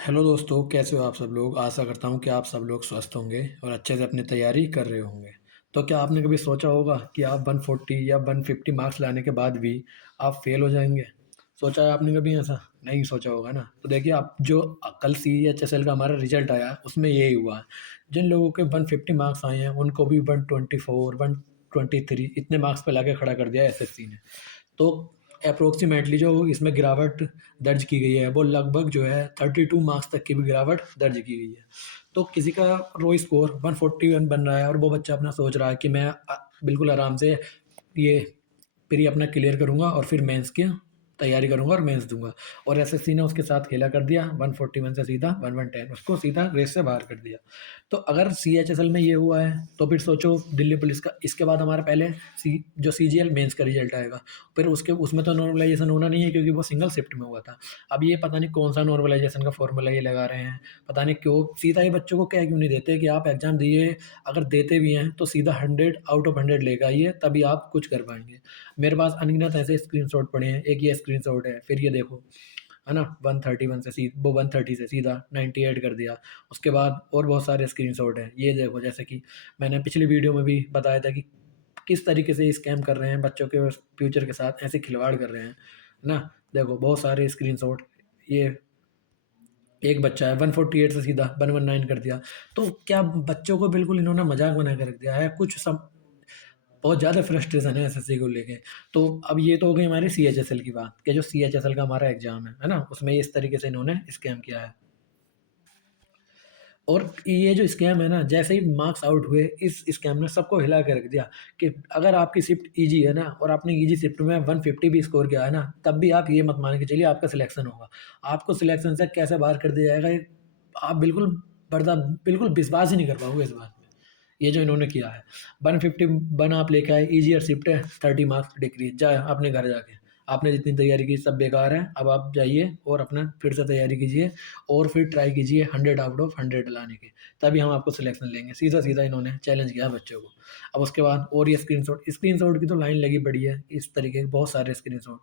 Hello दोस्तों, कैसे हो आप सब लोग। आशा करता हूँ कि आप सब लोग स्वस्थ होंगे और अच्छे से अपनी तैयारी कर रहे होंगे। तो क्या आपने कभी सोचा होगा कि आप 140 या 150 मार्क्स लाने के बाद भी आप फेल हो जाएंगे। सोचा है आपने कभी ऐसा? नहीं सोचा होगा ना। तो देखिए, आप जो कल CHSL का हमारा रिजल्ट आया उसमें यही हुआ है। जिन लोगों के 150 मार्क्स आए हैं उनको भी 124 123 इतने मार्क्स पे लाके खड़ा कर दिया SSC ने। तो अप्रोक्सीमेटली जो इसमें गिरावट दर्ज की गई है वो लगभग जो है 32 मार्क्स तक की भी गिरावट दर्ज की गई है। तो किसी का रो स्कोर 141 बन रहा है और वो बच्चा अपना सोच रहा है कि मैं बिल्कुल आराम से ये प्री अपना क्लियर करूँगा और फिर मेंस की तैयारी करूँगा और मेंस दूंगा। और SSC ने उसके साथ खेला कर दिया, 141 से सीधा 1110 उसको सीधा रेस से बाहर कर दिया। तो अगर CHSL में ये हुआ है तो फिर सोचो दिल्ली पुलिस का। इसके बाद हमारा पहले जो CGL मेंस का रिजल्ट आएगा। फिर उसके उसमें तो नॉर्मलाइजेशन होना नहीं है क्योंकि वो सिंगल शिफ्ट में हुआ था। अब ये पता नहीं कौन सा नॉर्मलाइजेशन का फॉर्मूला ये लगा रहे हैं। पता नहीं क्यों सीधा ये बच्चों को कह क्यों नहीं देते कि आप एग्जाम दिए। अगर देते भी हैं तो सीधा 100 आउट ऑफ 100 लेकर आइए, तभी आप कुछ कर पाएंगे। मेरे पास अनगिनत ऐसे स्क्रीनशॉट पड़े हैं। एक ये स्क्रीनशॉट है, फिर ये देखो, है ना, 131 से वो 130 से सीधा 98 कर दिया। उसके बाद और बहुत सारे स्क्रीनशॉट हैं, ये देखो। जैसे कि मैंने पिछली वीडियो में भी बताया था कि किस तरीके से स्कैम कर रहे हैं बच्चों के फ्यूचर के साथ, ऐसे खिलवाड़ कर रहे हैं, है ना। देखो बहुत सारे स्क्रीनशॉट। ये एक बच्चा है 148 से सीधा 119 कर दिया। तो क्या बच्चों को बिल्कुल इन्होंने मजाक बना के रख दिया है। कुछ सब बहुत ज़्यादा फ्रस्ट्रेशन है SSC को लेके। तो अब ये तो हो गई हमारी CHSL की बात कि जो CHSL का हमारा एग्जाम है ना, उसमें इस तरीके से इन्होंने स्कैम किया है। और ये जो स्कैम है ना, जैसे ही मार्क्स आउट हुए इस स्कैम ने सबको हिला के रख दिया कि अगर आपकी शिफ्ट इजी है ना और आपने इजी शिफ्ट में 150 भी स्कोर किया है ना, तब भी आप ये मत मान के चलिए आपका सिलेक्शन होगा। आपको सिलेक्शन से कैसे बाहर कर दिया जाएगा, ये आप बर्दा बिल्कुल विश्वास ही नहीं कर पाओगे इस बात में। ये जो इन्होंने किया है, 151 आप लेके आए, ईजियर शिफ्ट है, 30 मार्क्स डिक्रीज, जाए अपने घर जाके। आपने जितनी तैयारी की सब बेकार है, अब आप जाइए और अपना फिर से तैयारी कीजिए और फिर ट्राई कीजिए 100 आउट ऑफ 100 लाने के, तभी हम आपको सिलेक्शन लेंगे। सीधा सीधा इन्होंने चैलेंज किया बच्चों को। अब उसके बाद और ये स्क्रीन शॉट की तो लाइन लगी पड़ी है, इस तरीके के बहुत सारे स्क्रीन शॉट।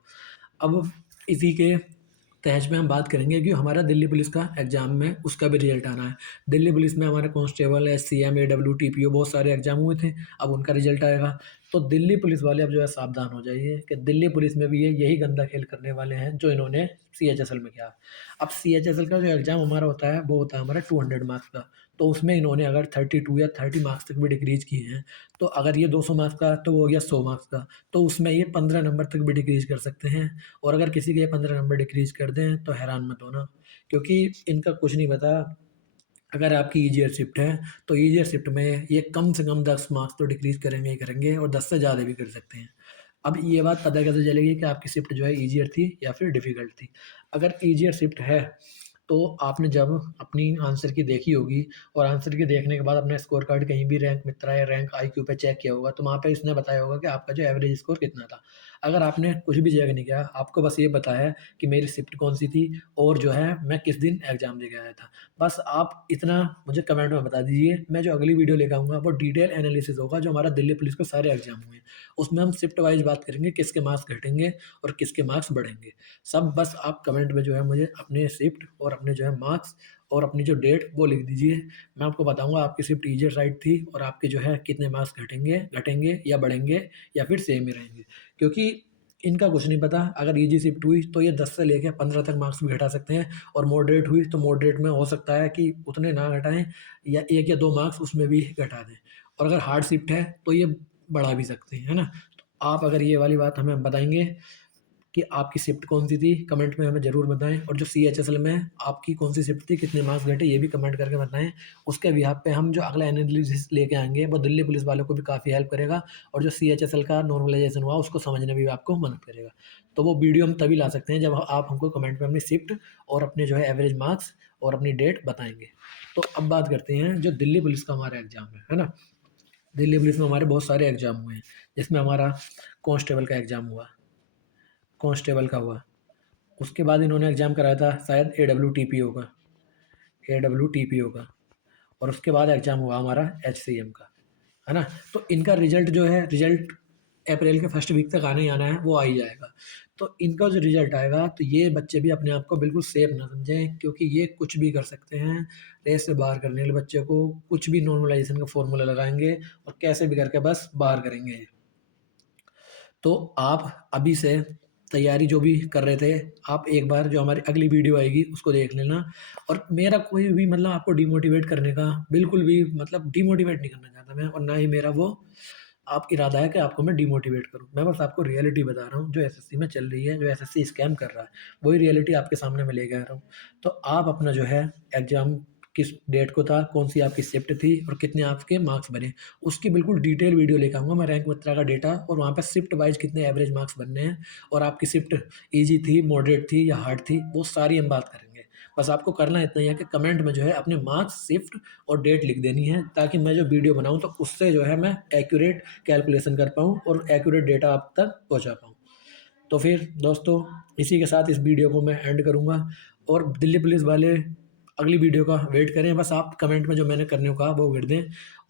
अब इसी के तहज में हम बात करेंगे कि हमारा दिल्ली पुलिस का एग्जाम में उसका भी रिजल्ट आना है। दिल्ली पुलिस में हमारे कांस्टेबल, SCM, AW, TPO बहुत सारे एग्जाम हुए थे। अब उनका रिजल्ट आएगा। तो दिल्ली पुलिस वाले अब जो है सावधान हो जाइए कि दिल्ली पुलिस में भी ये यही गंदा खेल करने वाले हैं जो इन्होंने CHSL में किया। अब CHSL का जो एग्जाम हमारा होता है वो होता है हमारा 200 मार्क्स का। तो उसमें इन्होंने अगर 32 या 30 मार्क्स तक भी डिक्रीज किए हैं, तो अगर ये 200 मार्क्स का तो वो हो गया 100 मार्क्स का। तो उसमें ये 15 नंबर तक भी डिक्रीज कर सकते हैं। और अगर किसी के 15 नंबर डिक्रीज कर दें तो हैरान मत होना, क्योंकि इनका कुछ नहीं पता। अगर आपकी ईजियर शिफ्ट है तो ईजियर शिफ्ट में ये कम से कम 10 मार्क्स तो डिक्रीज करेंगे ही करेंगे, और 10 से ज़्यादा भी कर सकते हैं। अब ये बात पता कैसे चलेगी कि आपकी शिफ्ट जो है ईजियर थी या फिर डिफ़िकल्ट थी। अगर ईजियर शिफ्ट है तो आपने जब अपनी आंसर की देखी होगी और आंसर की देखने के बाद अपना स्कोर कार्ड कहीं भी रैंक मित्रा या रैंक IQ पे चेक किया होगा, तो वहाँ पे इसने बताया होगा कि आपका जो एवरेज स्कोर कितना था। अगर आपने कुछ भी चेक नहीं किया, आपको बस ये बताया है कि मेरी शिफ्ट कौन सी थी और जो है मैं किस दिन एग्जाम दे के आया था, बस आप इतना मुझे कमेंट में बता दीजिए। मैं जो अगली वीडियो लेकर आऊँगा वो डिटेल एनालिसिस होगा जो हमारा दिल्ली पुलिस के सारे एग्जाम हुए हैं। उसमें हम शिफ्ट वाइज बात करेंगे, किसके मार्क्स घटेंगे और किसके मार्क्स बढ़ेंगे। सब बस आप कमेंट में जो है मुझे अपने शिफ्ट और अपने जो है मार्क्स और अपनी जो डेट वो लिख दीजिए। मैं आपको बताऊँगा आपकी शिफ्ट ईजियर साइड थी और आपके जो है कितने मार्क्स घटेंगे घटेंगे या बढ़ेंगे या फिर सेम ही रहेंगे। क्योंकि इनका कुछ नहीं पता। अगर ईजी शिफ्ट हुई तो ये 10 से लेके 15 तक मार्क्स भी घटा सकते हैं, और मॉडरेट हुई तो मॉडरेट में हो सकता है कि उतने ना घटाएँ या 1 या 2 मार्क्स उसमें भी घटा दें। और अगर हार्ड शिफ्ट है तो ये बढ़ा भी सकते हैं, है ना? तो आप अगर ये वाली बात हमें बताएँगे कि आपकी शिफ्ट कौन-सी थी, कमेंट में हमें ज़रूर बताएँ। और जो CHSL में आपकी कौन-सी शिफ्ट थी, कितने मार्क्स घटे, ये भी कमेंट करके बताएँ। उसके बिहाफ़ पे हम जो अगला एनालिसिस लेके आएँगे, वो दिल्ली पुलिस वालों को भी काफ़ी हेल्प करेगा और जो CHSL का नॉर्मलाइज़ेशन हुआ, उसको समझने में भी आपको मदद करेगा। तो वो वीडियो हम तभी ला सकते हैं जब आप हमको कमेंट में अपनी शिफ्ट और अपने जो है एवरेज मार्क्स और अपनी डेट बताएँगे। तो अब बात करते हैं जो दिल्ली पुलिस का हमारा एग्ज़ाम है ना? दिल्ली पुलिस में हमारे बहुत सारे एग्ज़ाम हुए हैं, जिसमें हमारा कांस्टेबल का एग्ज़ाम हुआ, कांस्टेबल का हुआ। उसके बाद इन्होंने एग्ज़ाम कराया था शायद AWTPO का, और उसके बाद एग्ज़ाम हुआ हमारा HCM का, है ना? तो इनका रिज़ल्ट जो है, रिज़ल्ट अप्रैल के फर्स्ट वीक तक आने ही आना है, वो आ ही जाएगा। तो इनका जो रिज़ल्ट आएगा, तो ये बच्चे भी अपने आप को बिल्कुल सेफ ना समझें, क्योंकि ये कुछ भी कर सकते हैं। रेस से बाहर करने के लिए बच्चे को कुछ भी नॉर्मलाइज़ेशन का फ़ॉर्मूला लगाएँगे और कैसे भी करके बस बाहर करेंगे। तो आप अभी से तैयारी जो भी कर रहे थे, आप एक बार जो हमारी अगली वीडियो आएगी उसको देख लेना। और मेरा कोई भी मतलब आपको डिमोटिवेट करने का बिल्कुल भी मतलब डिमोटिवेट नहीं करना चाहता मैं, और ना ही मेरा वो आप इरादा है कि आपको मैं डिमोटिवेट करूँ। मैं बस आपको रियलिटी बता रहा हूँ, जो एसएससी में चल रही है, जो एसएससी स्कैम कर रहा है, वही रियलिटी आपके सामने मैं लेके आ रहा हूँ। तो आप अपना जो है एग्ज़ाम किस डेट को था, कौन-सी आपकी शिफ्ट थी और कितने आपके मार्क्स बने, उसकी बिल्कुल डिटेल वीडियो लेके आऊँगा मैं, रैंक मित्रा का डेटा, और वहाँ पे शिफ्ट वाइज़ कितने एवरेज मार्क्स बनने हैं और आपकी शिफ्ट ईज़ी थी, मॉडरेट थी या हार्ड थी, वो सारी हम बात करेंगे। बस आपको करना इतना ही है कि कमेंट में जो है अपने मार्क्स, शिफ्ट और डेट लिख देनी है, ताकि मैं जो वीडियो बनाऊँ तो उससे जो है मैं एक्यूरेट कैलकुलेशन कर पाऊँ और एक्यूरेट डेटा आप तक पहुँचा पाऊँ। तो फिर दोस्तों, इसी के साथ इस वीडियो को मैं एंड करूँगा, और दिल्ली पुलिस वाले अगली वीडियो का वेट करें। बस आप कमेंट में जो मैंने करने को कहा वो कर दें,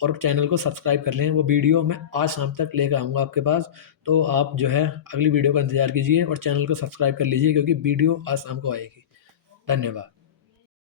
और चैनल को सब्सक्राइब कर लें। वो वीडियो मैं आज शाम तक लेकर आऊँगा आपके पास। तो आप जो है अगली वीडियो का इंतज़ार कीजिए और चैनल को सब्सक्राइब कर लीजिए, क्योंकि वीडियो आज शाम को आएगी। धन्यवाद।